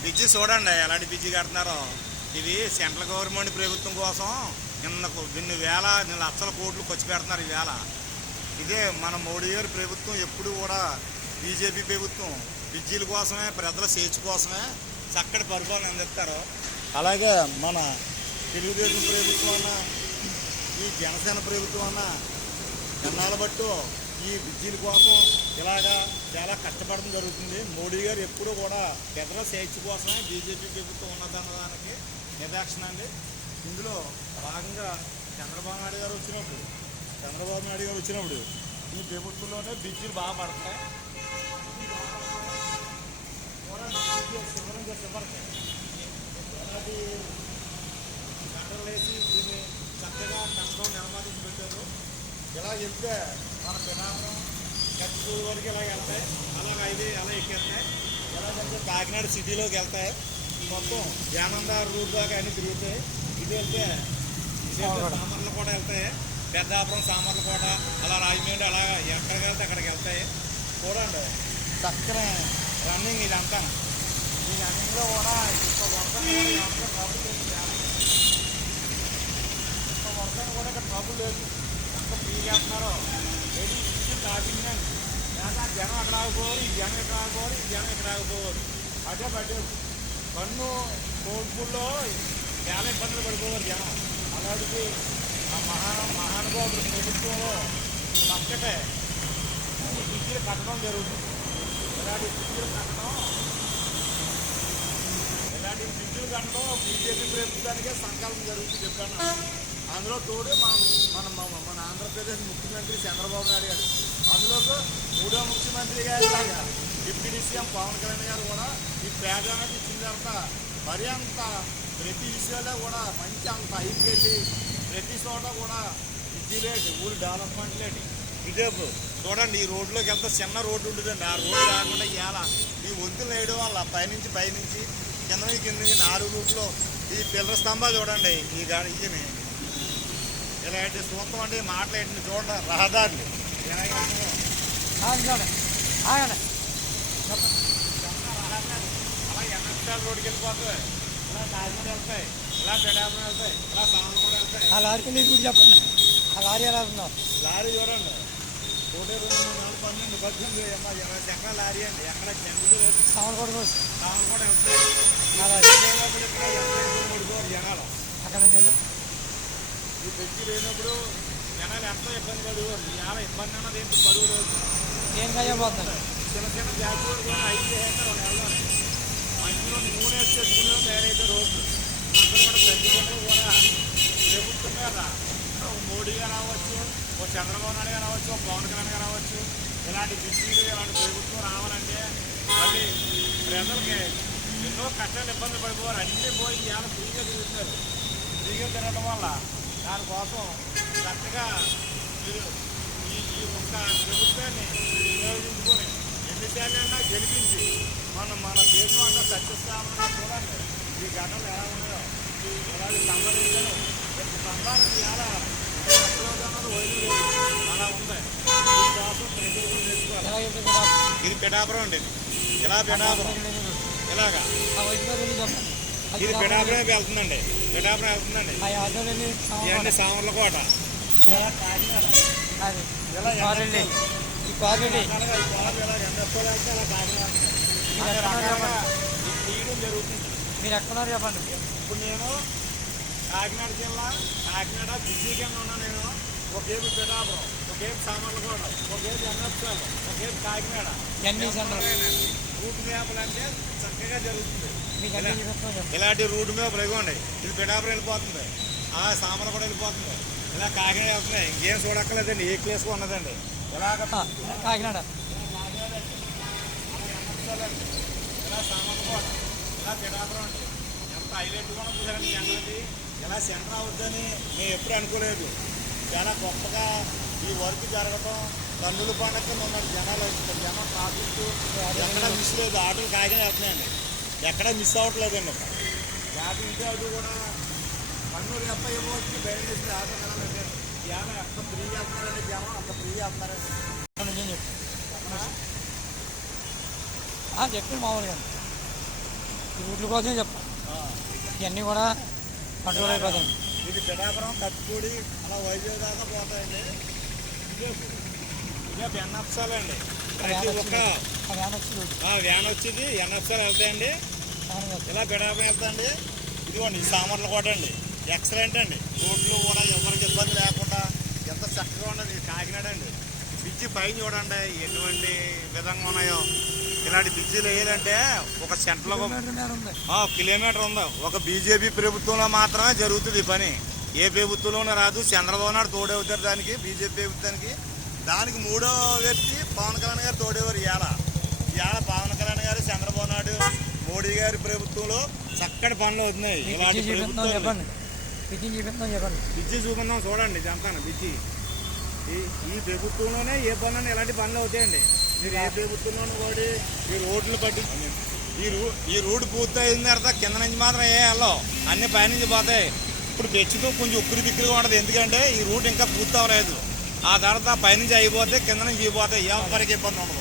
Bridge చూడండి ఎలాంటి bridge కడుతున్నారో. ఇది సెంట్రల్ గవర్నమెంట్ ప్రభుత్వం కోసం నిన్న ఇన్ని వేల నిన్న లక్షల కోట్లు ఖర్చు పెడుతున్నారు ఈ వేళ. ఇదే మన మోడీ గారి ప్రభుత్వం ఎప్పుడు కూడా బీజేపీ ప్రభుత్వం బ్రిడ్జీల కోసమే ప్రజల స్వేచ్ఛ కోసమే చక్కటి పరిపాలన అందిస్తారు. అలాగే మన తెలుగుదేశం ప్రభుత్వం అన్న ఈ జనసేన ప్రభుత్వం అన్న ఎన్నాళ్ళ బట్టు ఈ బ్రిడ్జీల కోసం ఇలాగా చాలా కష్టపడడం జరుగుతుంది. మోడీ గారు ఎప్పుడూ కూడా ప్రజల స్వేచ్ఛ కోసమే బీజేపీ ప్రభుత్వం ఉన్నదన్నదానికి నిదర్శనం అండి. ఇందులో భాగంగా చంద్రబాబు నాయుడు గారు వచ్చినప్పుడు చంద్రబాబు నాయుడు గారు వచ్చినప్పుడు ఈ ప్రభుత్వంలోనే బ్రిడ్జీలు బాగా పడతాయి శుభ్రంగా శుభ్రతాయి. అలాంటి గంటలు వేసి దీన్ని చక్కగా కష్టం నిర్మాదించి పెట్టారు. ఇలా వెళ్తే మన పినామం కచ్చు వరకు ఇలా వెళ్తాయి. అలాగ ఇది అలా ఎక్కేస్తాయి. ఎలాగంటే కాకినాడ సిటీలోకి వెళ్తాయి. మొత్తం జానంద రూట్ దాకా అన్ని తిరుగుతాయి. ఇది వెళ్తే ఇది సామర్లు కూడా వెళ్తాయి. పెద్దాపురం సామర్లు కూడా అలా రాజమండ్రి అలా ఎక్కడికి వెళ్తే అక్కడికి వెళ్తాయి. చూడండి చక్కని రన్నింగ్ ఇదంతా. ఈ రన్నింగ్లో కూడా ఇంత వర్షం ట్రబుల్ లేదు. ఇంత వర్షం కూడా ఇక్కడ ట్రబుల్ లేదు. ఎంత ఫ్రీ చేస్తున్నారో ఏది ఇచ్చి తాగిందండి లేదా జనం అక్కడ ఆగిపోరు ఈ జనం ఇక్కడ ఆగిపోరు ఈ జనం ఇక్కడ ఆగిపోరు అదే పట్టే పన్ను కోల్పుల్లో చాలా ఇబ్బందులు పడిపోవారు జనం అలాంటిది ఆ మహా మహానుభావుడు ప్రభుత్వంలో చక్కటే ఈ బ్రిడ్జిలు కట్టడం జరుగుతుంది ఇలాంటి బ్రిడ్జిలు కట్టడం ఇలాంటి బ్రిడ్జిలు కట్టడం బీజేపీ ప్రభుత్వానికే సంకల్పం జరుగుతుంది చెప్పాను అందులో తోడు మనం మన మన- ముఖ్యమంత్రి చంద్రబాబు నాయుడు గారు. అందులోకి మూడో ముఖ్యమంత్రి గారు డిప్యూటీ సీఎం పవన్ కళ్యాణ్ గారు కూడా ఈ పేదలకు ఇచ్చిన తర్వాత మరి అంత ప్రతి విషయంలో కూడా మంచి అంత హైకి ప్రతి చోట కూడా విద్యులేటి ఊరు డెవలప్మెంట్ లేదు. ఇదే చూడండి ఈ రోడ్లోకి వెళ్తే చిన్న రోడ్డు ఉంటుందండి. ఆ రోడ్డు కాకుండా ఇవాళ ఈ వంతులు వేయడం వల్ల పైనుంచి పైనుంచి కింద కింద నాలుగు రూట్లో ఈ పిల్లల స్తంభాలు చూడండి ఈ గాడి ఇయ్యని ఇలాంటి సూత్రం అంటే మాట్లాడి చూడండి. రహదారులు అలా ఎన్ఎస్ఆర్ రోడ్డుకి వెళ్ళిపోతాయి. ఇలా కాకినాడ వెళ్తాయి. ఇలా పెడాపురం వెళ్తాయి. ఇలా కూడా వెళ్తాయి. ఆ లారీకి వెళ్ళి కూడా చెప్పండి. ఆ లారీ ఎలా ఉందో? లారీ చూడండి. ఒకటి రెండు మూడు నాలుగు పన్నెండు పద్దెనిమిది. ఇరవై చక్ర లారీ అండి. ఎక్కడ చెందుతూ లేదు. సౌండ్ కూడా సామలు కూడా వెళ్తాయి. జనాలు? అక్కడ నుంచి. ఈ పెంచి లేనప్పుడు జనాలు ఎంతో ఇబ్బంది పడేవారు. ఇవాళ ఇబ్బంది అన్నది ఏంటి? బరువు లేదు అయ్యా పోతుంది చిన్న చిన్న జాతీయులు కూడా ఐదు చేస్తారు రెండు నెలలు మంచిలో నూనె వేసుకునే తయారైతే రోడ్లు అందరూ కూడా ప్రతి ఒక్కరు కూడా ప్రభుత్వం మీద ఓ మోడీ గారు రావచ్చు ఓ చంద్రబాబు నాయుడు గారు రావచ్చు ఓ పవన్ కళ్యాణ్ గారు రావచ్చు. ఇలాంటి డిస్ట్రిక్ట్ ఇలాంటి ప్రభుత్వం రావాలంటే మళ్ళీ ప్రజలకి ఎన్నో కష్టాలు ఇబ్బంది పడిపోవారు అన్నీ పోయి ఇవాళ ఫ్రీగా తిరుగుతున్నారు. ఫ్రీగా తిరగడం వల్ల దానికోసం చక్కగా ఈ ఈ ఒక్క ప్రభుత్వాన్ని వినియోగించుకొని ఎన్నిసార్లైనా గెలిపించి మన మన దేశం అంతా సత్యస్థానంగా చూడండి ఈ ఘటనలు ఎలా ఉన్నాయో అలాగే సంబంధించారు సంబంధించి వదిలేదు అలా ఉంది దీనికోసం కూడా ఇది పిఠాపురం అండి ఇది. ఇలా పిఠాపురం? ఇలాగా ఇది పిఠాపురం వెళ్తుందండి. పిఠాపురం వెళ్తుందండి. ఇవన్నీ అలా కాకినాడ మీరు ఎక్కడున్నారు చెప్పండి? ఇప్పుడు నేను కాకినాడ జిల్లా కాకినాడ బిజీ కింద ఉన్నా నేను. ఒకేపు పిఠాపురం ఒకేపు సామర్లకోట ఒకేపు ఎన్ఎఫ్ఎల్ ఒకేపు కాకినాడ. ఎన్ని రూట్ మ్యాప్లు అంటే చక్కగా జరుగుతుంది. ఇలాంటి రూట్ మ్యాప్ ఇవ్వండి. ఇది పిఠాపురం వెళ్ళిపోతుంది. ఆ సామర్ల కూడా వెళ్ళిపోతుంది. ఇలా కాకినాడ వెళ్తున్నాయి. ఇంకేం చూడక్కర్లేదండి. ఏ ప్లేస్ ఉన్నదండి. ఇలాగ కాకినాడ. ఇలా ఇలా పిఠాపురం అండి. ఎంత హైలైట్ కూడా చూసారండి జనాలది ఇలా సెంటర్ అవుద్దని మేము ఎప్పుడు అనుకోలేదు. చాలా గొప్పగా ఈ వర్క్ జరగటం కన్నుల పండగ ఉన్నారు జనాలు వస్తున్నారు జనం ట్రాఫిక్ ఎక్కడ మిస్ లేదు. ఆటోలు కాకినాడ వెళ్తున్నాయండి ఎక్కడ మిస్ అవ్వట్లేదండి. ఇక్కడ యాభై ఇంటి అటు కూడా. కన్నూరు ఎప్ప ఇవ్వచ్చు బయట చేసి ఆటో కనాలంటే జనం ఎంత ఫ్రీ చేస్తున్నారండి జనం అంత ఫ్రీ చేస్తున్నారండి. అక్కడ నుంచి చెప్పు చెప్పనా? ఆ, చెప్పండి మామూలుగా. రూట్ల కోసమే చెప్పాలి ఇవన్నీ కూడా కంట్రోల్ అయిపోతాయి. ఇది పిఠాపురం కత్తిపూడి అలా వైజాగ్ దాకా పోతాయండి. ఇదే ఇదే ఎన్ఎఫ్సాలండి ప్రతి ఒక్క వ్యాన్ వచ్చేది. ఎన్ఎఫ్సాలు వెళ్తాయండి. ఇలా పిఠాపురం వెళ్తాయండి. ఇదిగోండి ఈ సామర్లు కూడా అండి. ఎక్సలెంట్ అండి. రోడ్లు కూడా ఎవరికి ఇబ్బంది లేకుండా ఎంత చక్కగా ఉన్నది. ఇది కాకినాడ అండి. బ్రిడ్జి పైన చూడండి ఎటువంటి విధంగా ఉన్నాయో. ఇలాంటి బ్రిడ్జిలు వేయాలంటే ఒక సెంటర్లో కిలోమీటర్ ఉంది. ఆ, కిలోమీటర్ ఉందా. ఒక బీజేపీ ప్రభుత్వంలో మాత్రమే జరుగుతుంది ఈ పని. ఏ ప్రభుత్వంలోనూ రాదు. చంద్రబాబు నాయుడు తోడవుతారు దానికి బీజేపీ ప్రభుత్వానికి. దానికి మూడో వ్యక్తి పవన్ కళ్యాణ్ గారు తోడేవారు ఇవాళ ఇవాళ పవన్ కళ్యాణ్ గారు చంద్రబాబు నాయుడు మోడీ గారి ప్రభుత్వంలో చక్కటి పనులు అవుతున్నాయి. ఇలాంటి చెప్పండి. చూపిందాం చూడండి బిజ్జి ఈ ఈ ప్రభుత్వంలోనే ఏ పనులు ఎలాంటి పనులు అవుతాయండి. మీరు ఏ ప్రభుత్వంలోనూ కూడా ఈ రోడ్లు పట్టి ఈ రూ ఈ రోడ్డు పూర్తి అయిన తర్వాత కింద నుంచి మాత్రం ఏ వెళ్ళవు అన్ని పైనుంచి పోతాయి. ఇప్పుడు పెంచుతూ కొంచెం ఉక్కిరి బిక్కిరిగా ఉండదు. ఎందుకంటే ఈ రూట్ ఇంకా పూర్తి అవ్వలేదు. ఆ తర్వాత పైనుంచి అయిపోతే కింద నుంచి అయిపోతాయి. ఎవరికి ఇబ్బంది ఉండదు.